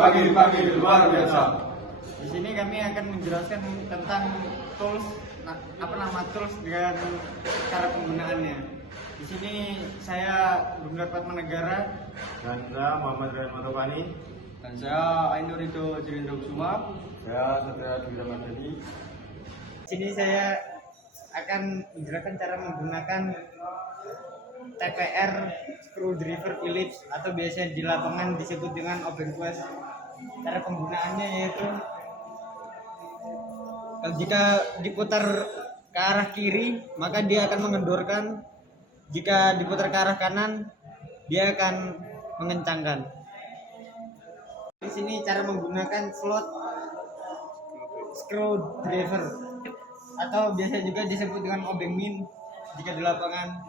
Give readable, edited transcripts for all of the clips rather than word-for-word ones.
pagi-pagi luar biasa. Di sini kami akan menjelaskan tentang tools, tools dengan cara penggunaannya. Di sini saya Bunda Fatma Negara Dan saya Muhammad Ryan Matopani. dan saya Ainurito Jirindra Kusuma. Saya Satria Dwi Ramadhani. Di sini saya akan menjelaskan cara menggunakan TPR screwdriver Phillips atau biasa di lapangan disebut dengan open quest. Cara penggunaannya yaitu jika diputar ke arah kiri maka dia akan mengendorkan, jika diputar ke arah kanan dia akan mengencangkan. Di sini cara menggunakan slot screwdriver atau biasa juga disebut dengan obeng min jika di lapangan.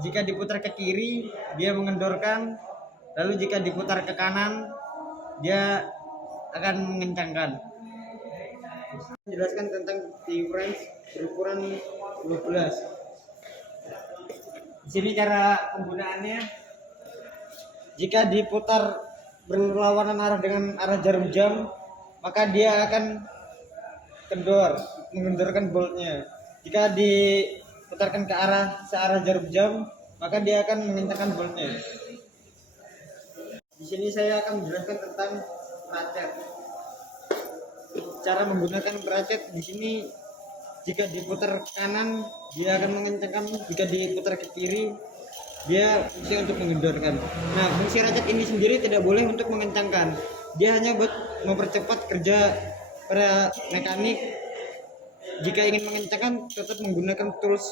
Jika diputar ke kiri dia mengendorkan, lalu jika diputar ke kanan dia akan mengencangkan. Menjelaskan tentang T-wrench berukuran 12. Di sini cara penggunaannya, jika diputar berlawanan arah dengan arah jarum jam, maka dia akan mengendorkan boltnya. Jika diputarkan ke arah searah jarum jam, maka dia akan mengencangkan boltnya. Di sini saya akan menjelaskan tentang ratchet. Cara menggunakan ratchet di sini, jika diputar ke kanan dia akan mengencangkan, jika diputar ke kiri dia fungsi untuk mengendorkan. Nah, fungsi ratchet ini sendiri tidak boleh untuk mengencangkan. Dia hanya buat mempercepat kerja para mekanik. Jika ingin mengencangkan tetap menggunakan tools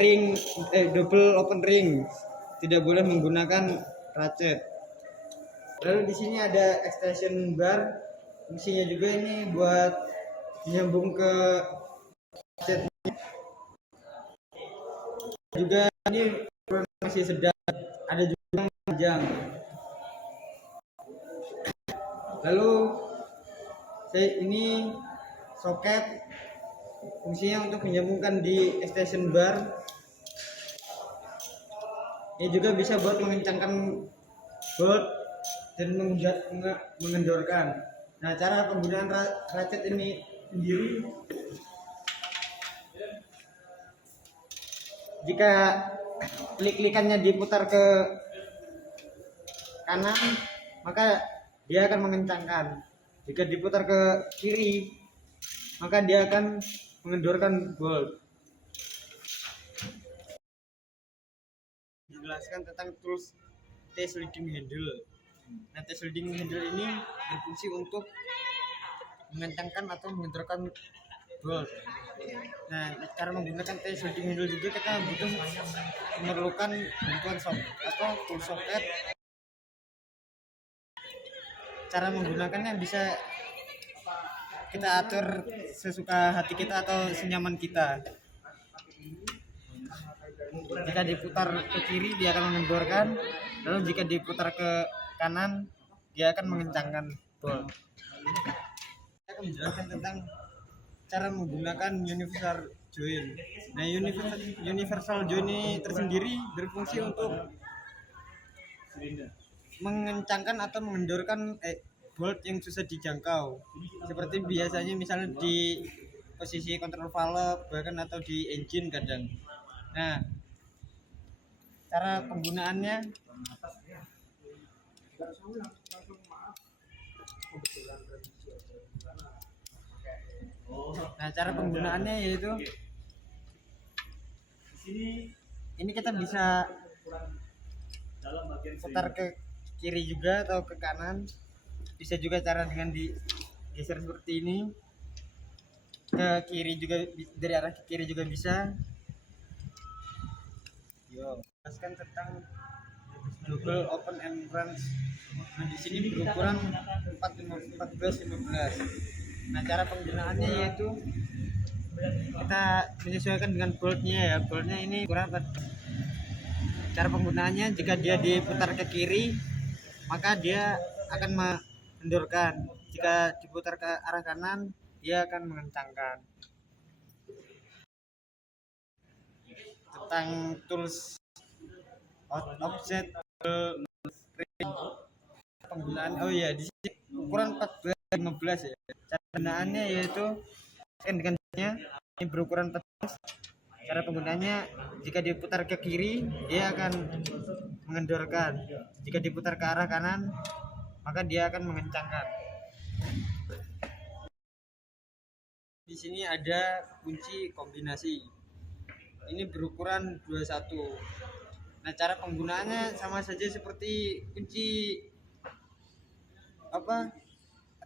ring, double open ring. Tidak boleh menggunakan ratchet. Lalu di sini ada extension bar. Fungsinya juga ini buat nyambung ke ratchet. Juga ini masih sedang, ada juga yang panjang. Lalu ini soket, fungsinya untuk menyambungkan di extension bar. Ini juga bisa buat mengencangkan bolt dan mengendorkan. Nah, cara penggunaan ratchet ini sendiri, jika klik-klikannya diputar ke kanan maka dia akan mengencangkan. Jika diputar ke kiri maka dia akan mengendorkan bolt. Dijelaskan tentang tools T-sliding handle. Nah, T-sliding handle ini berfungsi untuk mengencangkan atau mengendorkan bolt. Nah, cara menggunakan T-sliding handle juga kita memerlukan bantuan tool socket. Cara menggunakannya bisa kita atur sesuka hati kita atau senyaman kita. Jika diputar ke kiri dia akan mengendorkan, lalu jika diputar ke kanan dia akan mengencangkan bolt. Saya akan menjelaskan tentang cara menggunakan universal join. Nah, universal join ini tersendiri berfungsi untuk mengencangkan atau mengendorkan bolt yang susah dijangkau. Seperti biasanya misalnya di posisi kontrol valve bahkan atau di engine kadang. Nah, cara penggunaannya, yaitu ini kita bisa putar ke kiri juga atau ke kanan. Bisa juga cara dengan digeser seperti ini. Ke kiri juga, dari arah ke kiri juga bisa. Jelaskan tentang double open entrance. Nah, di sini berukuran 14-15. Nah, cara penggunaannya yaitu kita menyesuaikan dengan boltnya ya. Boltnya ini ukuran 4. Cara penggunaannya, jika dia diputar ke kiri maka dia akan mengendorkan. Jika diputar ke arah kanan dia akan mengencangkan. Tentang tools offset penggunaan. Oh iya, di sini ukuran 14-15 ya. Cara penggunaannya yaitu dengan ini berukuran 14. Cara penggunaannya, jika diputar ke kiri dia akan mengendorkan, jika diputar ke arah kanan maka dia akan mengencangkan. Di sini ada kunci kombinasi. Ini berukuran 21. Nah, cara penggunaannya sama saja seperti kunci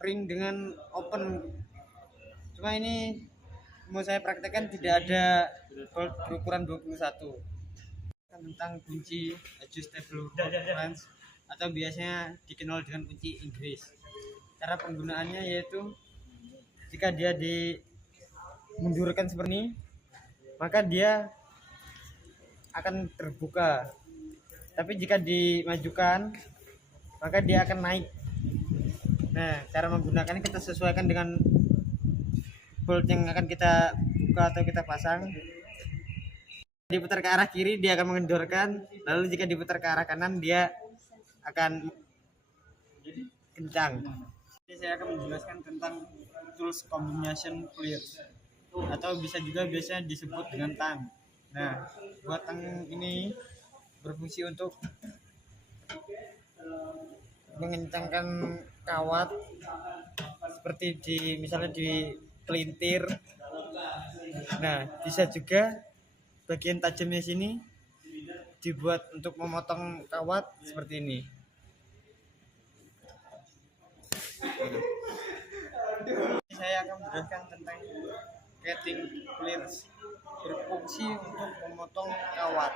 ring dengan open. Cuma ini mau saya praktekkan tidak ada bolt berukuran 21. Tentang kunci adjustable clamps atau biasanya dikenal dengan kunci Inggris. Cara penggunaannya yaitu jika dia dimundurkan seperti ini, maka dia akan terbuka. Tapi jika dimajukan, maka dia akan naik. Nah, cara menggunakannya kita sesuaikan dengan bolt yang akan kita buka atau kita pasang. Diputar ke arah kiri dia akan mengendorkan, lalu jika diputar ke arah kanan dia akan kencang. Jadi saya akan menjelaskan tentang tools combination pliers atau bisa juga biasanya disebut dengan tang. Nah, buat tang ini berfungsi untuk mengencangkan kawat seperti misalnya di pelintir. Nah, bisa juga bagian tajamnya sini dibuat untuk memotong kawat seperti ini. Saya akan menjelaskan tentang cutting pliers, berfungsi untuk memotong kawat.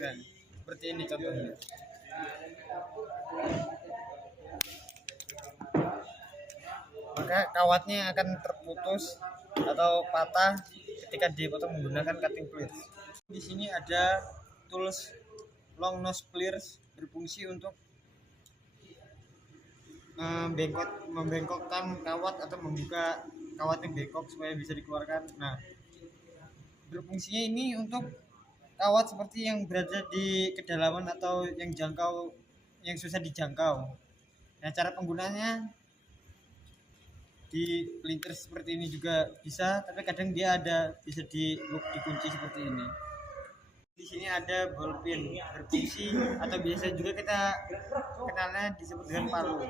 Dan seperti ini contohnya. Maka kawatnya akan terputus atau patah ketika dipotong menggunakan cutting pliers. Di sini ada tools long nose pliers, berfungsi untuk membengkokkan kawat atau membuka kawat yang bengkok supaya bisa dikeluarkan. Nah, berfungsinya ini untuk kawat seperti yang berada di kedalaman atau yang susah dijangkau. Nah, cara penggunaannya di pelintir seperti ini juga bisa, tapi kadang dia bisa dikunci seperti ini. Di sini ada ball pin, berfungsi atau biasa juga kita kenalnya disebut dengan palu.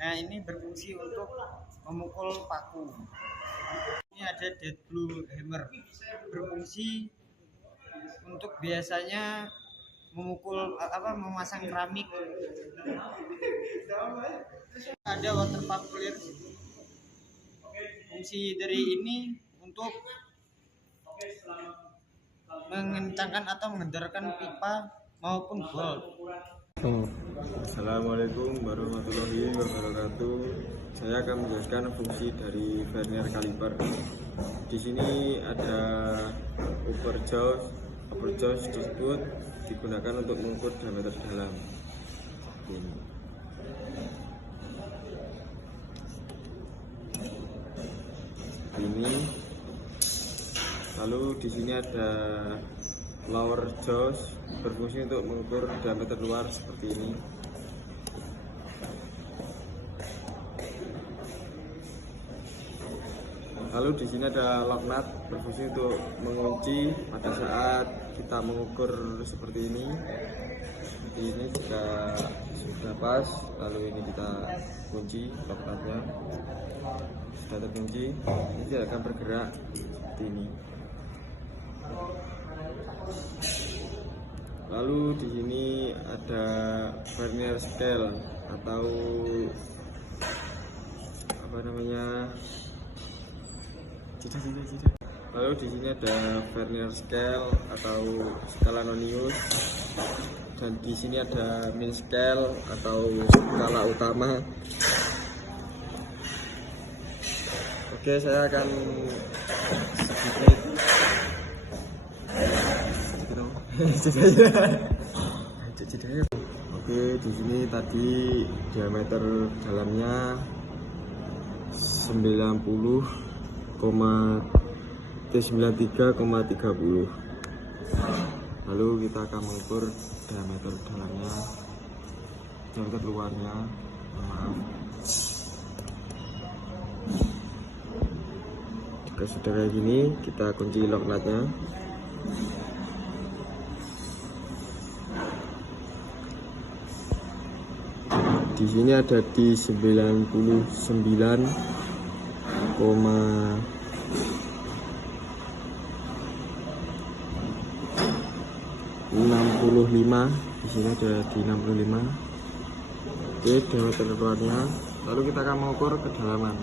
Nah, ini berfungsi untuk memukul paku. Ini ada dead blue hammer, berfungsi untuk biasanya memasang keramik. Ada water pump pliers. Fungsi dari ini untuk mengencangkan atau mengendorkan pipa maupun bolt. Assalamualaikum warahmatullahi wabarakatuh. Saya akan menjelaskan fungsi dari vernier kaliper. Di sini ada upper jaws. Upper jaws tersebut digunakan untuk mengukur diameter dalam. Ini. Lalu di sini ada lower jaws, berfungsi untuk mengukur diameter luar seperti ini. Lalu di sini ada lock nut, berfungsi untuk mengunci pada saat kita mengukur seperti ini. Seperti ini jika sudah pas, lalu ini kita kunci lock nutnya. Sudah terkunci, ini tidak akan bergerak seperti ini. Lalu di sini ada vernier scale atau Lalu di sini ada vernier scale atau skala nonius, dan di sini ada min scale atau skala utama. Oke, saya akan Oke, di sini tadi diameter dalamnya 93,30. Lalu kita akan mengukur diameter dalamnya diameter luarnya. Maaf. Jika sudah kayak gini, kita kunci lock nutnya. Di sini ada di 99,65. Di sini ada di 65. Oke, diameter luarnya. Lalu kita akan mengukur kedalaman.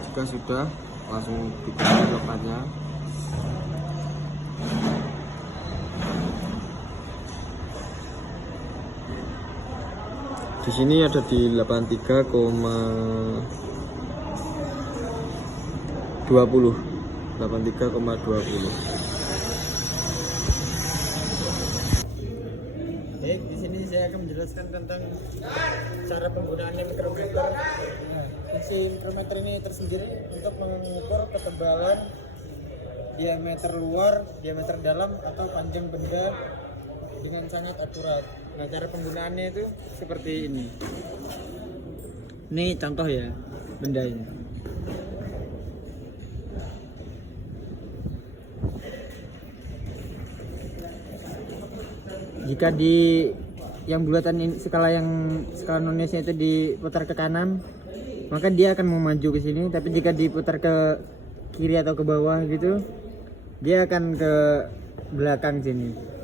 Jika sudah, langsung dikunci lokatnya. Di sini ada di 83,20. 83,20. Baik, di sini saya akan menjelaskan tentang cara penggunaannya mikrometer. Nah, fungsi mikrometer ini tersendiri untuk mengukur ketebalan, diameter luar, diameter dalam atau panjang benda dengan sangat akurat. Nah, cara penggunaannya itu seperti ini. Ini contoh ya benda ini. Jika di yang bulatan ini, skala non-nya itu diputar ke kanan, maka dia akan memaju ke sini. Tapi jika diputar ke kiri atau ke bawah gitu, dia akan ke belakang sini.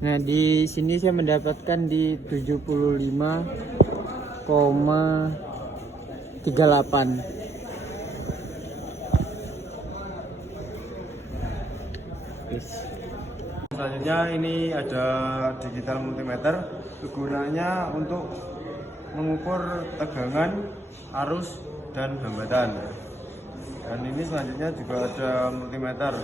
Nah, di sini saya mendapatkan di 75,38. Selanjutnya ini ada digital multimeter. Kegunaannya untuk mengukur tegangan, arus, dan hambatan. Dan ini selanjutnya juga ada multimeter.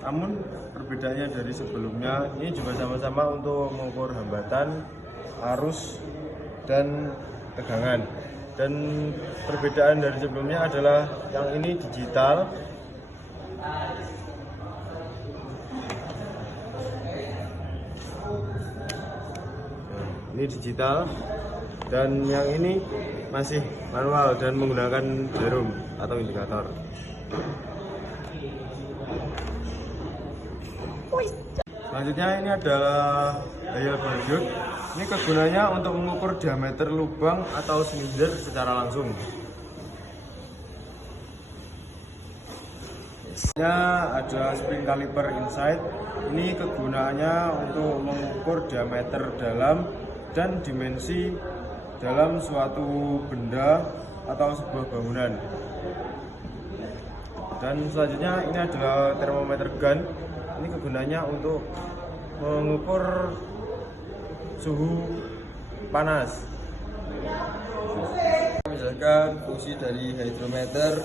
Namun perbedaannya dari sebelumnya, ini juga sama-sama untuk mengukur hambatan, arus, dan tegangan. Dan perbedaan dari sebelumnya adalah yang ini digital, dan yang ini masih manual dan menggunakan jarum atau indikator. Selanjutnya ini adalah dial berjut. Ini kegunaannya untuk mengukur diameter lubang atau silinder secara langsung. Ada spring caliper inside. Ini kegunaannya untuk mengukur diameter dalam dan dimensi dalam suatu benda atau sebuah bangunan. Dan selanjutnya ini adalah termometer gun. Ini kegunaannya untuk mengukur suhu panas. Misalkan fungsi dari hydrometer.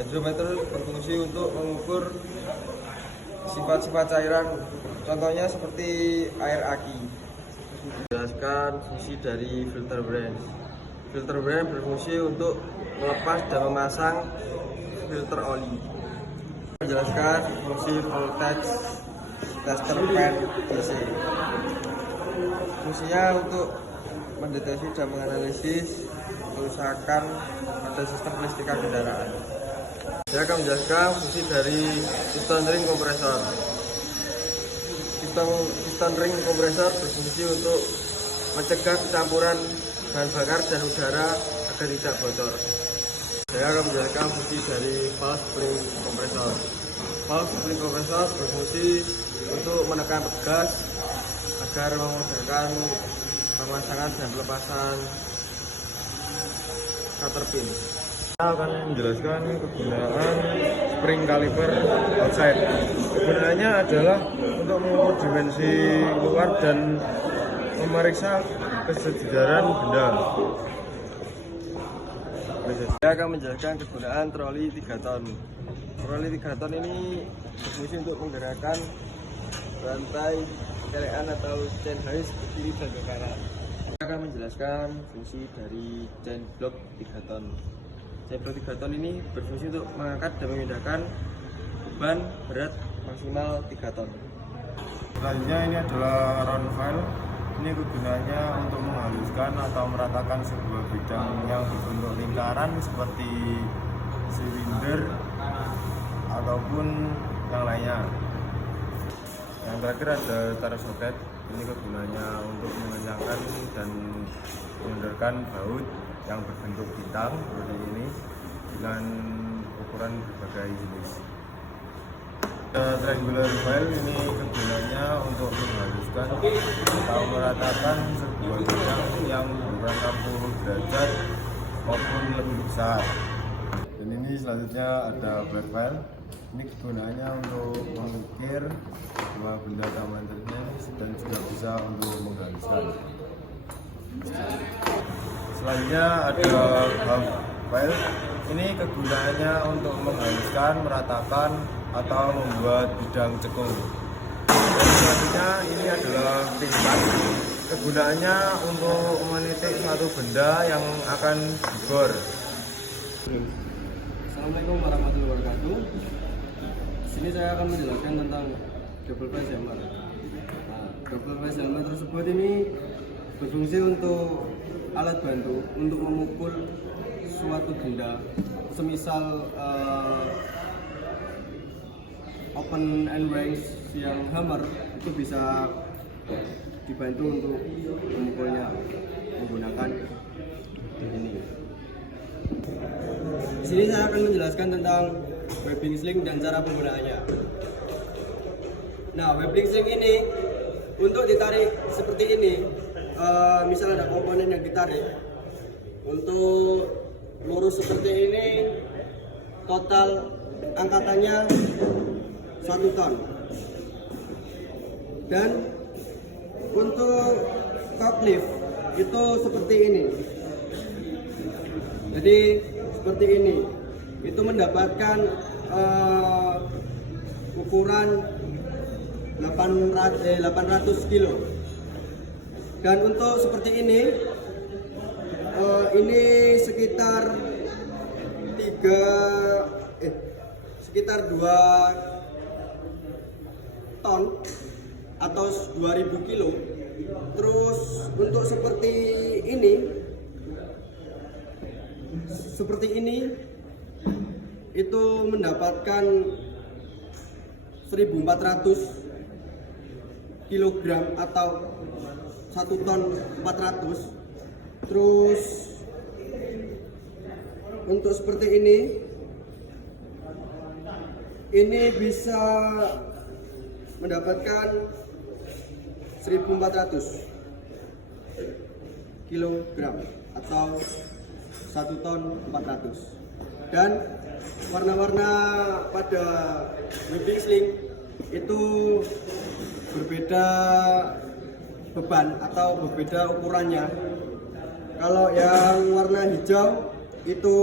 Hydrometer berfungsi untuk mengukur sifat-sifat cairan, contohnya seperti air aki. Menjelaskan fungsi dari filter branch. Filter branch berfungsi untuk melepas dan memasang filter oli. Menjelaskan fungsi voltage tester pen DC. Fungsinya untuk mendeteksi dan menganalisis kerusakan pada sistem kelistrikan kendaraan. Saya akan menjelaskan fungsi dari piston ring kompresor. Piston ring kompresor berfungsi untuk mencegah campuran bahan bakar dan udara agar tidak bocor. Saya akan menjelaskan fungsi dari valve spring kompresor. Valve spring kompresor berfungsi untuk menekan gas agar memudahkan pemasangan dan pelepasan cutter pin. Saya akan menjelaskan kegunaan spring caliper outside. Kegunaannya adalah untuk mengukur dimensi luar dan memeriksa kesejaran benda. Saya akan menjelaskan kegunaan troli 3 ton. Troli 3 ton ini berfungsi untuk menggerakkan rantai kelean atau chain harness ke kiri dan ke kanan. Saya akan menjelaskan fungsi dari chain block 3 ton. Chain block 3 ton ini berfungsi untuk mengangkat dan memindahkan beban berat maksimal 3 ton. Selanjutnya ini adalah round file. Ini kegunaannya untuk menghaluskan atau meratakan sebuah bidang yang berbentuk lingkaran seperti silinder ataupun yang lainnya. Yang terakhir ada tarik soket. Ini kegunaannya untuk mengencangkan dan mengendorkan baut yang berbentuk bintang seperti ini dengan ukuran berbagai jenis. Triangular file ini kegunaannya untuk menghaluskan atau meratakan sebuah bidang yang berukuran 60 derajat maupun lebih besar. Dan ini selanjutnya ada black file. Ini kegunaannya untuk mengukir sebuah benda taman teknis dan juga bisa untuk menghaluskan. Selanjutnya ada half file. Ini kegunaannya untuk menghaluskan, meratakan atau membuat bidang cekung. Dan selanjutnya ini adalah pingsan. Kegunaannya untuk menitik suatu benda yang akan dibor. Assalamualaikum warahmatullahi wabarakatuh. Sini saya akan menjelaskan tentang double face hammer. Nah, double face hammer tersebut ini berfungsi untuk alat bantu untuk memukul suatu benda, semisal open end range yang hammer itu bisa dibantu untuk memukulnya menggunakan ini. Di sini saya akan menjelaskan tentang webbing sling dan cara penggunaannya. Nah, webbing sling ini untuk ditarik seperti ini. Misal ada komponen yang ditarik, untuk lurus seperti ini total angkatannya 1 ton. Dan untuk top lift itu seperti ini. Jadi seperti ini. Itu mendapatkan ukuran 800 kilo. Dan untuk seperti ini sekitar 2 ton atau 2000 kilo. Terus untuk seperti ini itu mendapatkan 1400 kilogram atau 1 ton 400. Terus untuk seperti ini bisa mendapatkan 1400 kilogram atau 1 ton 400. Dan warna-warna pada webbing sling itu berbeda beban atau berbeda ukurannya. Kalau yang warna hijau itu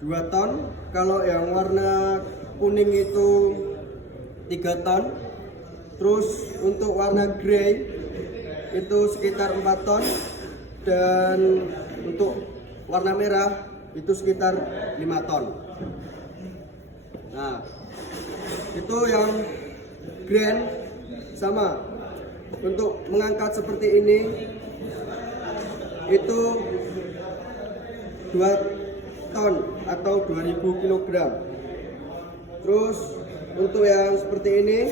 2 ton, kalau yang warna kuning itu 3 ton. Terus untuk warna grey itu sekitar 4 ton, dan untuk warna merah itu sekitar 5 ton. Nah, itu yang green sama. Untuk mengangkat seperti ini itu 2 ton atau 2000 kg. Terus untuk yang seperti ini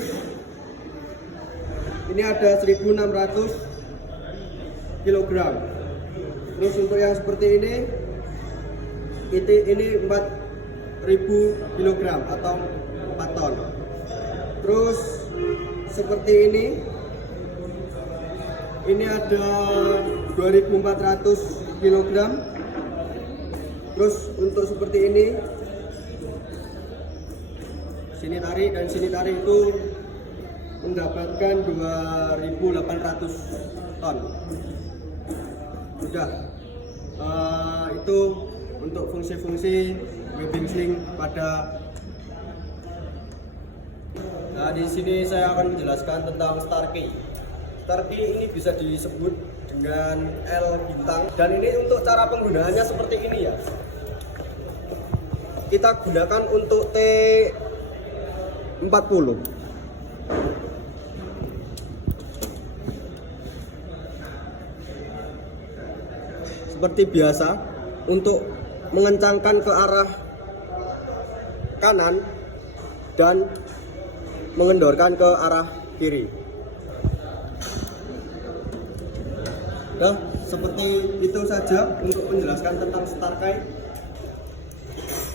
ada 1600 kg. Terus untuk yang seperti ini 4000 kg atau 4 ton. Terus seperti ini ada 2400 kg. Terus untuk seperti ini, sini tarik dan sini tarik itu mendapatkan 2.800 ton. Sudah. Itu untuk fungsi-fungsi webbing sling pada. Nah, di sini saya akan menjelaskan tentang star key. Star key ini bisa disebut dengan L bintang, dan ini untuk cara penggunaannya seperti ini ya. Kita gunakan untuk T40. Seperti biasa, untuk mengencangkan ke arah kanan dan mengendorkan ke arah kiri. Nah, seperti itu saja untuk menjelaskan tentang star key.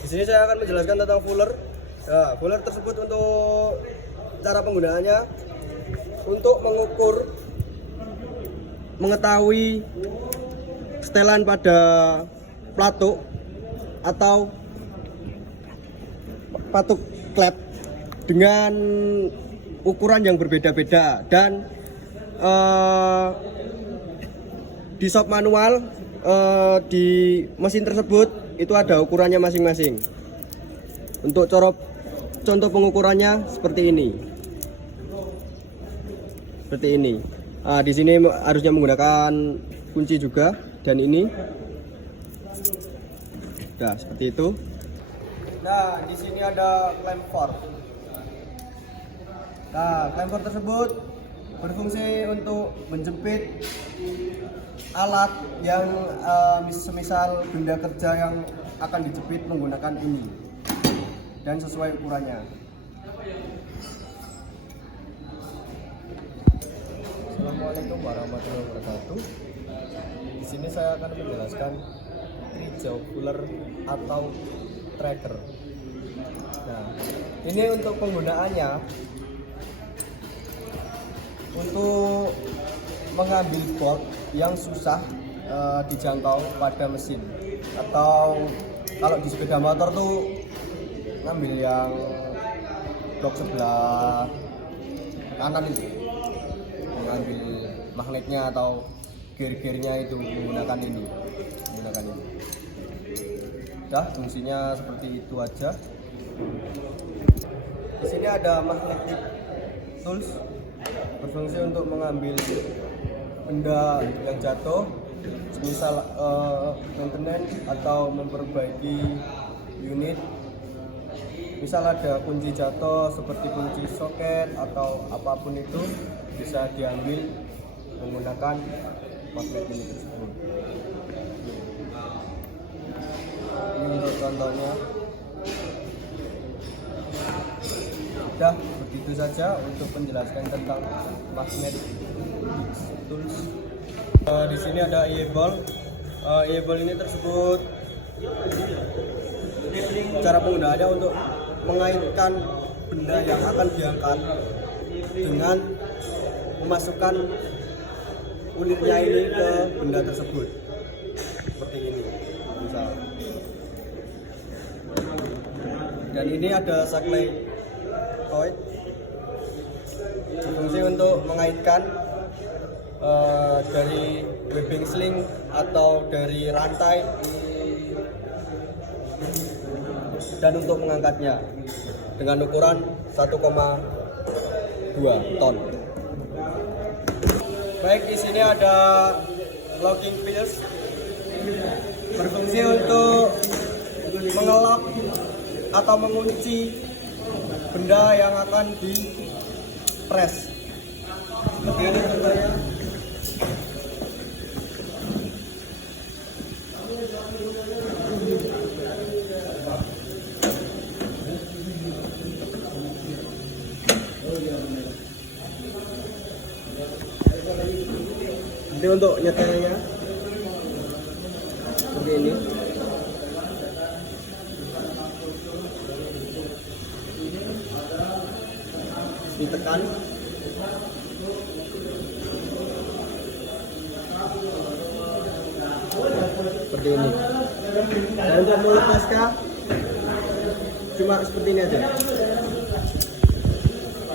Di sini saya akan menjelaskan tentang fuller. Nah, fuller tersebut untuk cara penggunaannya untuk mengukur, mengetahui setelan pada plato atau patuk klep dengan ukuran yang berbeda-beda, dan di shop manual di mesin tersebut itu ada ukurannya masing-masing. Untuk contoh pengukurannya seperti ini. Seperti ini. Di sini harusnya menggunakan kunci juga, dan ini. Nah, seperti itu. Nah, di sini ada clamp fork. Nah, clamp fork tersebut berfungsi untuk menjepit alat yang semisal benda kerja yang akan dijepit menggunakan ini, dan sesuai ukurannya. Assalamualaikum warahmatullahi wabarakatuh. Di sini saya akan menjelaskan jaw puller atau tracker. Nah, ini untuk penggunaannya untuk mengambil bolt yang susah dijangkau pada mesin, atau kalau di sepeda motor tuh ngambil yang blok sebelah kanan itu, mengambil magnetnya atau gear-gearnya itu menggunakan ini. Dah, fungsinya seperti itu aja. Di sini ada magnetic tools, berfungsi untuk mengambil benda yang jatuh, misal maintenance atau memperbaiki unit. Misal ada kunci jatuh seperti kunci soket atau apapun itu, bisa diambil menggunakan magnet ini tersebut. Ini untuk contohnya. Udah, begitu saja untuk menjelaskan tentang magnet tools. Di sini ada e-ball. E-ball ini tersebut cara penggunaannya untuk mengaitkan benda yang akan diangkat dengan memasukkan unitnya ini ke benda tersebut, seperti ini misal. Dan ini ada saklay coil, berfungsi untuk mengaitkan dari webbing sling atau dari rantai, dan untuk mengangkatnya dengan ukuran 1,2 ton. Baik, di sini ada locking pills, berfungsi untuk mengelak atau mengunci benda yang akan di press. Seperti ini contohnya. Ini untuk nyetelnya seperti ini. Ditekan, seperti ini. untuk melepasnya cuma seperti ini aja.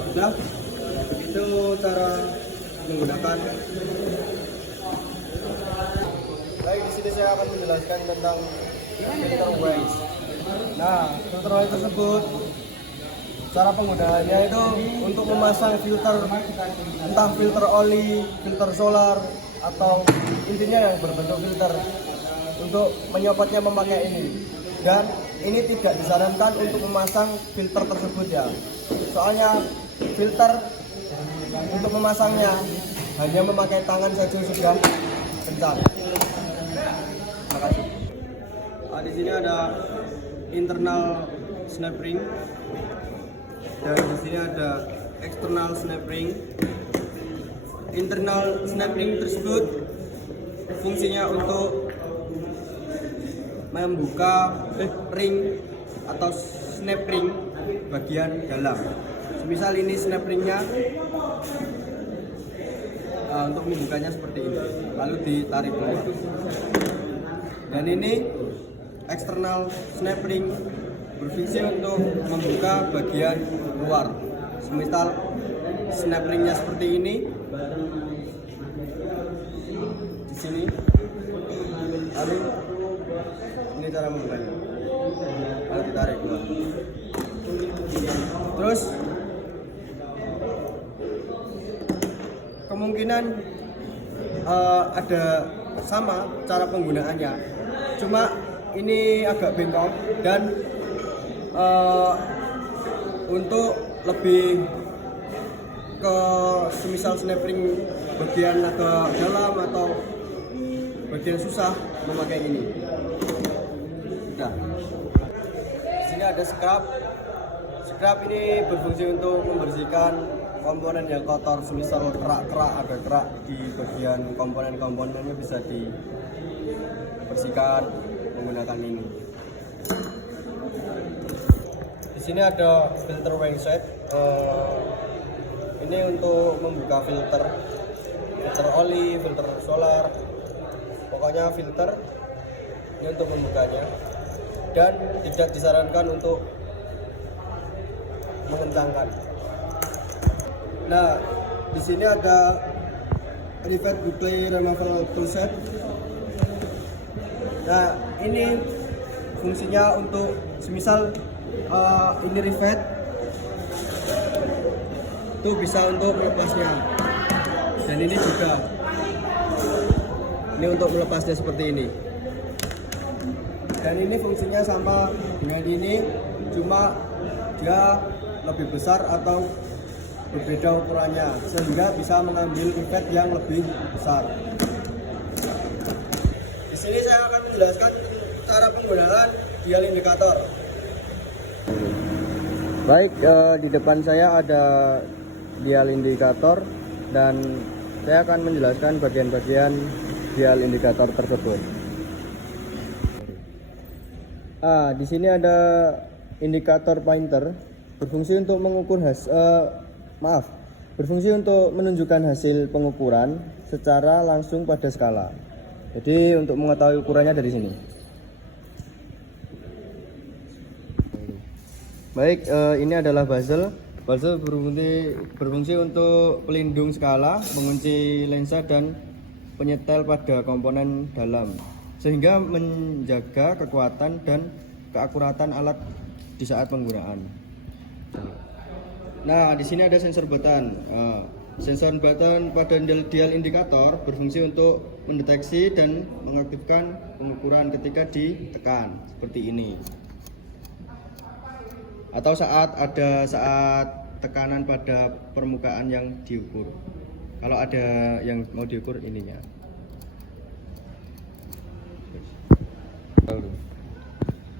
Sudah, itu cara menggunakan. Baik, di sini saya akan menjelaskan tentang filter waste. Nah, filter waste tersebut cara penggunaannya itu untuk memasang filter, entah filter oli, filter solar, atau intinya yang berbentuk filter, untuk menyopotnya memakai ini. Dan ini tidak disarankan untuk memasang filter tersebut ya, soalnya filter untuk memasangnya hanya memakai tangan saja sudah kencang. Terima kasih. Di sini ada internal snap ring dan di sini ada external snap ring. Internal snap ring tersebut fungsinya untuk membuka ring atau snap ring bagian dalam. Misal ini snap ringnya, untuk membukanya seperti ini, lalu ditarik keluar. Dan ini eksternal snap ring berfungsi untuk membuka bagian luar. Semisal snap ringnya seperti ini, di sini, lalu ini cara membukanya, lalu ditarik keluar. Terus kemungkinan ada sama cara penggunaannya, cuma ini agak bengkok dan untuk lebih ke semisal snap ring bagian agak dalam atau bagian susah memakai ini. Nah, di sini ada scrub. Scrub ini berfungsi untuk membersihkan komponen yang kotor, semisal kerak-kerak, ada kerak di bagian komponen-komponennya bisa dibersihkan menggunakan ini. Di sini ada filter wing set. Ini untuk membuka filter oli, filter solar, pokoknya filter ini untuk membukanya, dan tidak disarankan untuk mengencangkan. Nah, di sini ada rivet bucle removal tool set. Nah, ini fungsinya untuk semisal ini rivet itu bisa untuk melepasnya, dan ini juga ini untuk melepasnya seperti ini. Dan ini fungsinya sama dengan ini, cuma dia lebih besar atau berbeda ukurannya, sehingga bisa mengambil rivet yang lebih besar. Di sini saya akan menjelaskan cara penggunaan dial indikator. Baik, di depan saya ada dial indikator dan saya akan menjelaskan bagian-bagian dial indikator tersebut. Di sini ada indikator pointer, berfungsi untuk mengukur berfungsi untuk menunjukkan hasil pengukuran secara langsung pada skala. Jadi untuk mengetahui ukurannya dari sini. Baik, ini adalah bezel. Bezel berfungsi untuk pelindung skala, mengunci lensa dan penyetel pada komponen dalam, sehingga menjaga kekuatan dan keakuratan alat di saat penggunaan. Nah, di sini ada sensor button. Sensor button pada dial indikator berfungsi untuk mendeteksi dan mengaktifkan pengukuran ketika ditekan seperti ini, atau saat tekanan pada permukaan yang diukur. Kalau ada yang mau diukur ininya.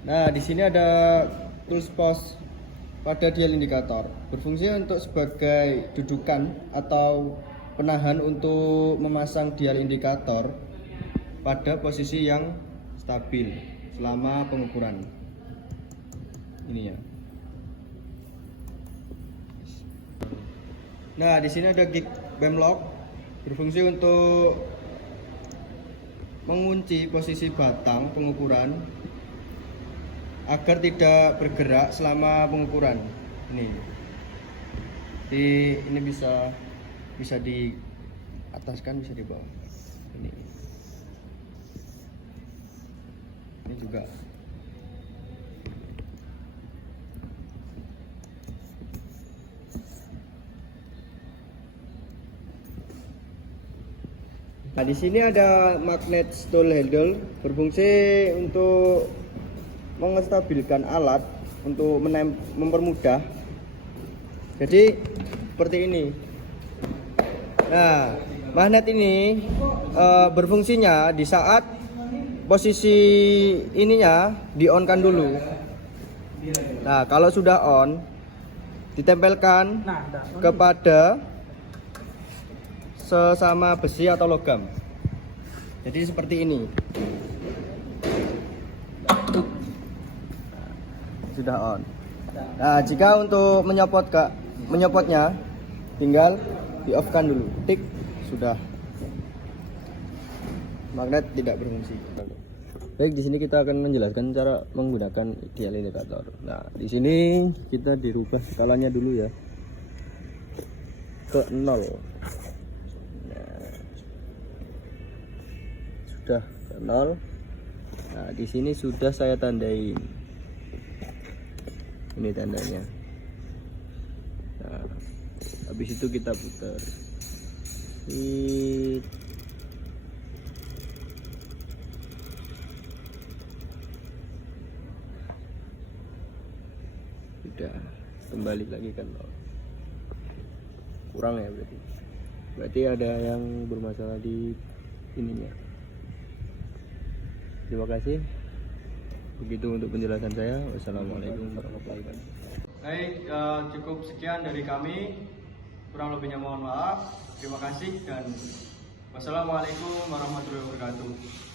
Nah, di sini ada tools post pada dial indikator, berfungsi untuk sebagai dudukan atau penahan untuk memasang dial indikator pada posisi yang stabil selama pengukuran. Ini ya. Nah, di sini ada gig bem lock, berfungsi untuk mengunci posisi batang pengukuran agar tidak bergerak selama pengukuran. Ini bisa di ataskan, bisa di bawah. Ini juga. Nah, di sini ada magnet stool handle berfungsi untuk mengstabilkan alat untuk mempermudah. Jadi seperti ini. Nah, magnet ini berfungsinya di saat posisi ininya di-on-kan dulu. Nah, kalau sudah on, ditempelkan kepada sesama besi atau logam. Jadi seperti ini. Sudah on. Nah, jika untuk menyopotnya tinggal di off kan dulu. Tik, sudah. Magnet tidak berfungsi. Baik, di sini kita akan menjelaskan cara menggunakan dial indikator. Nah, di sini kita dirubah skalanya dulu ya ke 0. Sudah ke 0. Nah, di sini sudah saya tandain. Ini tandanya. Nah, habis itu kita putar. Sudah kembali lagi kan 0. Kurang ya berarti ada yang bermasalah di ininya. Terima kasih. Begitu untuk penjelasan saya. Wassalamualaikum warahmatullahi wabarakatuh. Baik, cukup sekian dari kami. Kurang lebihnya mohon maaf. Terima kasih dan wassalamualaikum warahmatullahi wabarakatuh.